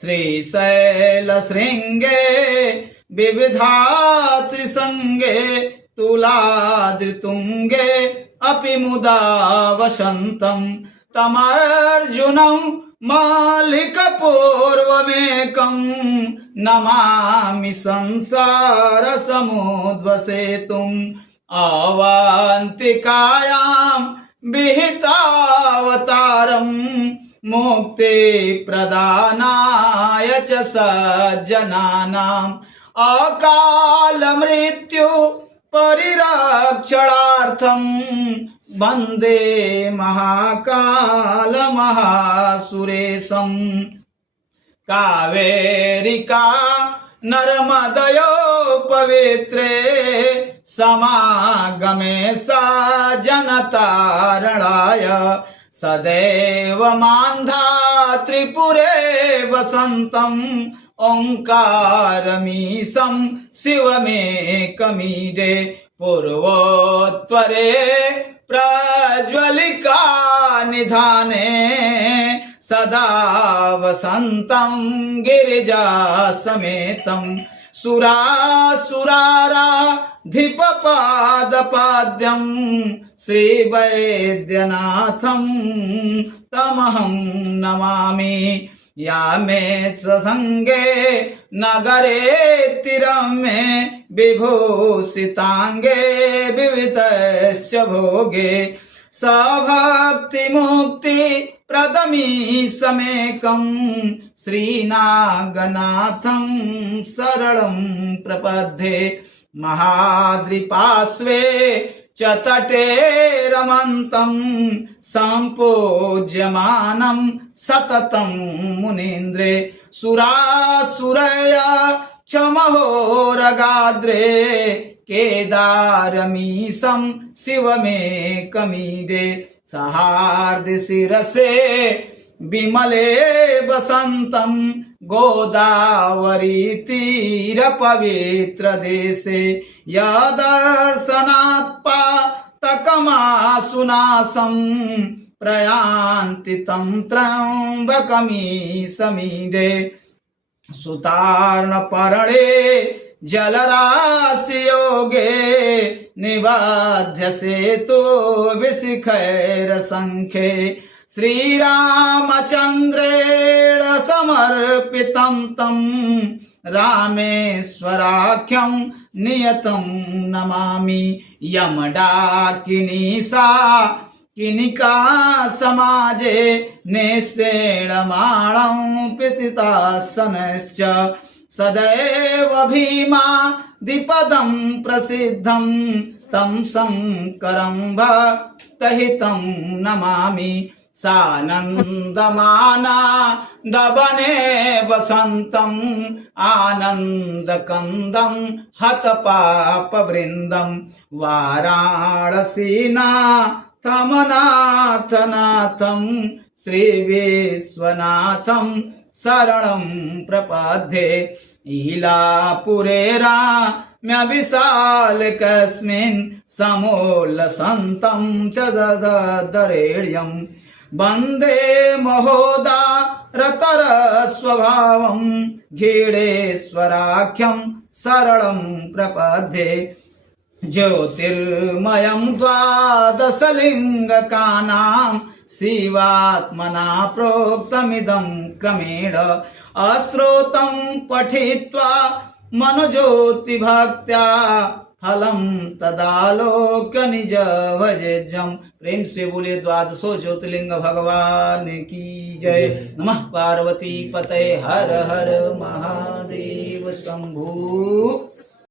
श्रीशैलशृङ्गे विविधात्रिसङ्गे तुलाद्रितुङ्गे अपि मुदा वसन्तं तमर्जुनं मालिकपूर्वमेकं नमामि संसारसमुद्वसेतुम् अवान्तिकायां विहितावतारं मुक्ति प्रदानाय च सज्जनानाम् अकाल मृत्यु परिरक्षणार्थं वन्दे महाकाल महासुरेशं कावेरिका नर्मदयो पवित्रे समागमे सज्जनतारणाय सदैव मान्धा त्रिपुरे वसन्तम् ओंकारमीशं शिवमेकमीडे पूर्वोत्तरे प्रज्वलिका निधाने सदा वसन्तं गिरिजासमेतं सुरासुराराधिपपादपाद्यं श्रीवैद्यनाथं तमहं नमामि यामे संगे नगरे तिरमे विभूषितांगे विविधस्य भोगे सभक्ति मुक्ति प्रदमीशमेकं श्रीनागनाथं शरणं प्रपद्ये महाद्रिपार्श्वे च तटे रमन्तं सम्पूज्यमानं सततं मुनीन्द्रे सुरासुरया च महोरगाद्रे केदारमीशं शिवमेकमीडे सहार्दिशिरसे विमले वसन्तं गोदावरी तीरपवित्रदेशे यदर्शनात् पातकमासुनाशं प्रयान्ति तं त्र्यम्बकमीशमीडे सुतार्णपर्णे जलराशियोगे निबाध्य सेतु विशिखैरसङ्ख्ये श्रीरामचन्द्रेण समर्पितं तं रामेश्वराख्यं नियतं नमामि यमडाकिनीसा किनिका समाजे निस्पेणमाणं पितितासनश्च सदैव भीमा द्विपदं प्रसिद्धं तं शङ्करं भक्तहितं नमामि सानन्दमानान्दवने वसन्तम् आनन्दकन्दं हतपापवृन्दं वाराणसीनाथमनाथनाथं श्रीविश्वनाथं शरणं प्रपद्ये ईलापुरे राम्यविशालकस्मिन् समोल्लसन्तं च ददरेण्यं वन्दे महोदारतरस्वभावं घीडेश्वराख्यं शरणं प्रपद्ये ज्योतिर्मयं द्वादशलिङ्गकानां शिवात्मना प्रोक्तमिदं क्रमेण अस्त्रोतं पठित्वा मनोज्योतिभक्त्या फलं तदालोक्य निज भजेजं। प्रेम से बोले द्वादशो ज्योतिर्लिंग भगवान की जय। नमः पार्वती पतये हर हर महादेव शंभु।